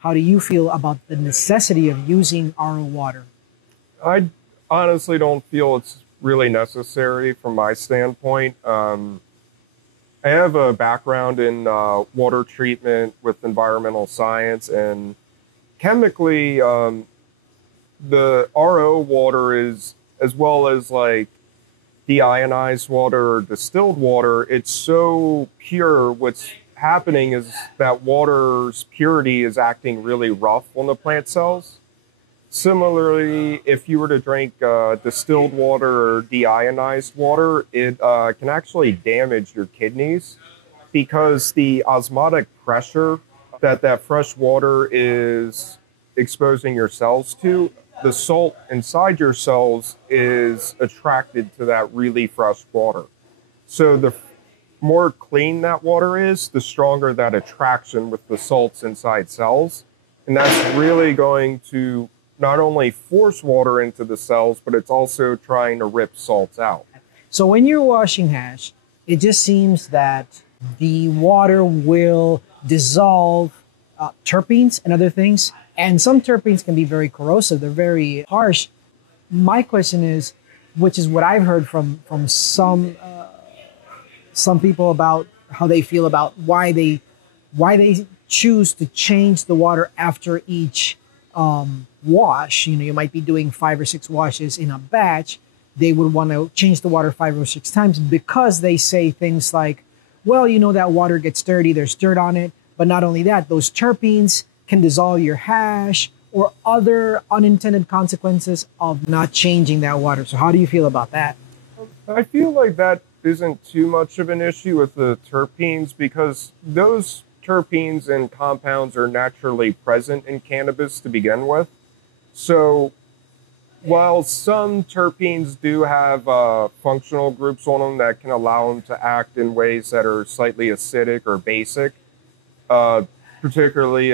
how do you feel about the necessity of using RO water? I honestly don't feel it's really necessary from my standpoint. I have a background in water treatment with environmental science, and chemically, the RO water is, as well as like deionized water or distilled water, it's so pure. What's happening is that water's purity is acting really rough on the plant cells. Similarly, if you were to drink distilled water or deionized water, it can actually damage your kidneys because the osmotic pressure that that fresh water is exposing your cells to, the salt inside your cells is attracted to that really fresh water. So the more clean that water is, the stronger that attraction with the salts inside cells. And that's really going to not only force water into the cells, but it's also trying to rip salts out. So when you're washing hash, it just seems that the water will dissolve terpenes and other things. And some terpenes can be very corrosive. They're very harsh. My question is, which is what I've heard from some people about how they feel about why they choose to change the water after each wash. You know, you might be doing 5 or 6 washes in a batch. They would want to change the water 5 or 6 times because they say things like, well, you know, that water gets dirty, there's dirt on it. But not only that, those terpenes can dissolve your hash or other unintended consequences of not changing that water. So how do you feel about that? I feel like that isn't too much of an issue with the terpenes because those terpenes and compounds are naturally present in cannabis to begin with. So while some terpenes do have functional groups on them that can allow them to act in ways that are slightly acidic or basic, particularly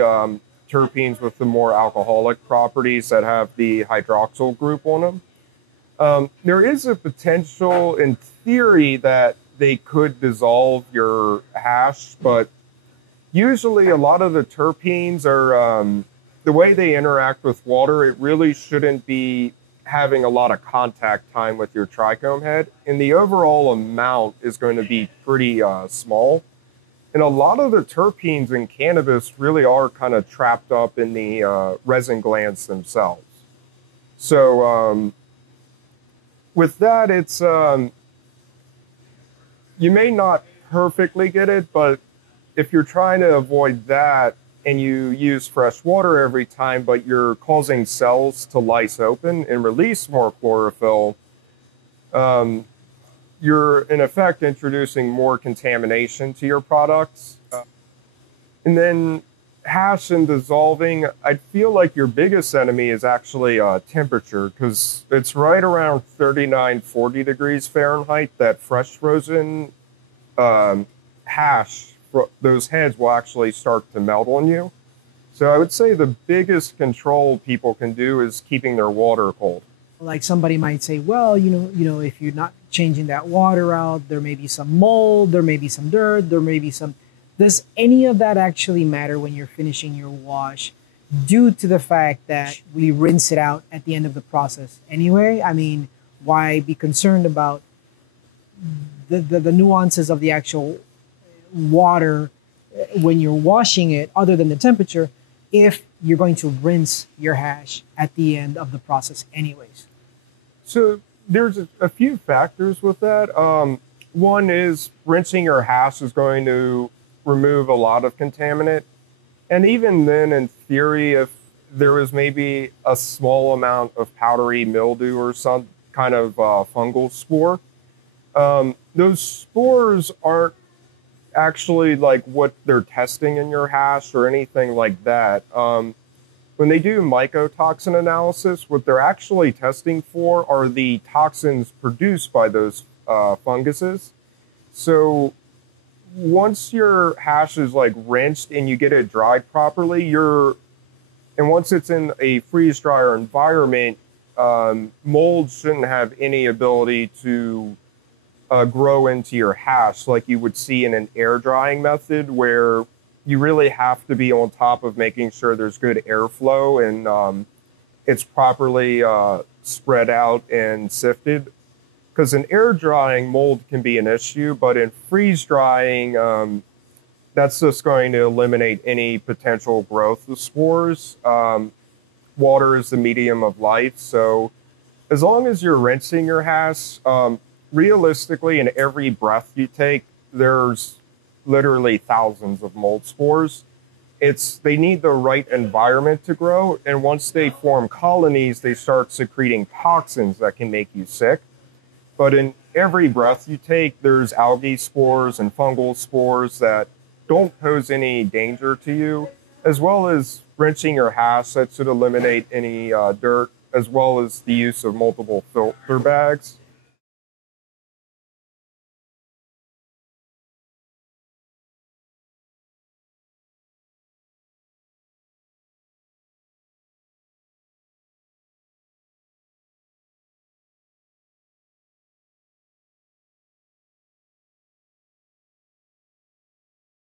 terpenes with the more alcoholic properties that have the hydroxyl group on them, there is a potential in theory that they could dissolve your hash, but usually a lot of the terpenes are the way they interact with water. It really shouldn't be having a lot of contact time with your trichome head, and the overall amount is going to be pretty small. And a lot of the terpenes in cannabis really are kind of trapped up in the resin glands themselves. So with that, it's you may not perfectly get it, but if you're trying to avoid that and you use fresh water every time, but you're causing cells to lyse open and release more chlorophyll, you're in effect introducing more contamination to your products. And then hash and dissolving, I feel like your biggest enemy is actually temperature, because it's right around 39, 40 degrees Fahrenheit that fresh frozen hash, those heads will actually start to melt on you. So I would say the biggest control people can do is keeping their water cold. Like somebody might say, well, if you're not changing that water out, there may be some mold, there may be some dirt, there may be some. Does any of that actually matter when you're finishing your wash due to the fact that we rinse it out at the end of the process anyway? I mean, why be concerned about the nuances of the actual water when you're washing it other than the temperature if you're going to rinse your hash at the end of the process anyways? So there's a few factors with that. One is rinsing your hash is going to remove a lot of contaminant. And even then, in theory, if there was maybe a small amount of powdery mildew or some kind of fungal spore, those spores aren't actually like what they're testing in your hash or anything like that. When they do mycotoxin analysis, what they're actually testing for are the toxins produced by those funguses. So once your hash is like rinsed and you get it dried properly, and once it's in a freeze dryer environment, mold shouldn't have any ability to grow into your hash like you would see in an air drying method where you really have to be on top of making sure there's good airflow and it's properly spread out and sifted. Because in air drying, mold can be an issue, but in freeze drying, that's just going to eliminate any potential growth of spores. Water is the medium of life, so as long as you're rinsing your hash, realistically, in every breath you take, there's literally thousands of mold spores. They need the right environment to grow, and once they form colonies, they start secreting toxins that can make you sick. But in every breath you take, there's algae spores and fungal spores that don't pose any danger to you, as well as rinsing your hash. That should eliminate any dirt, as well as the use of multiple filter bags.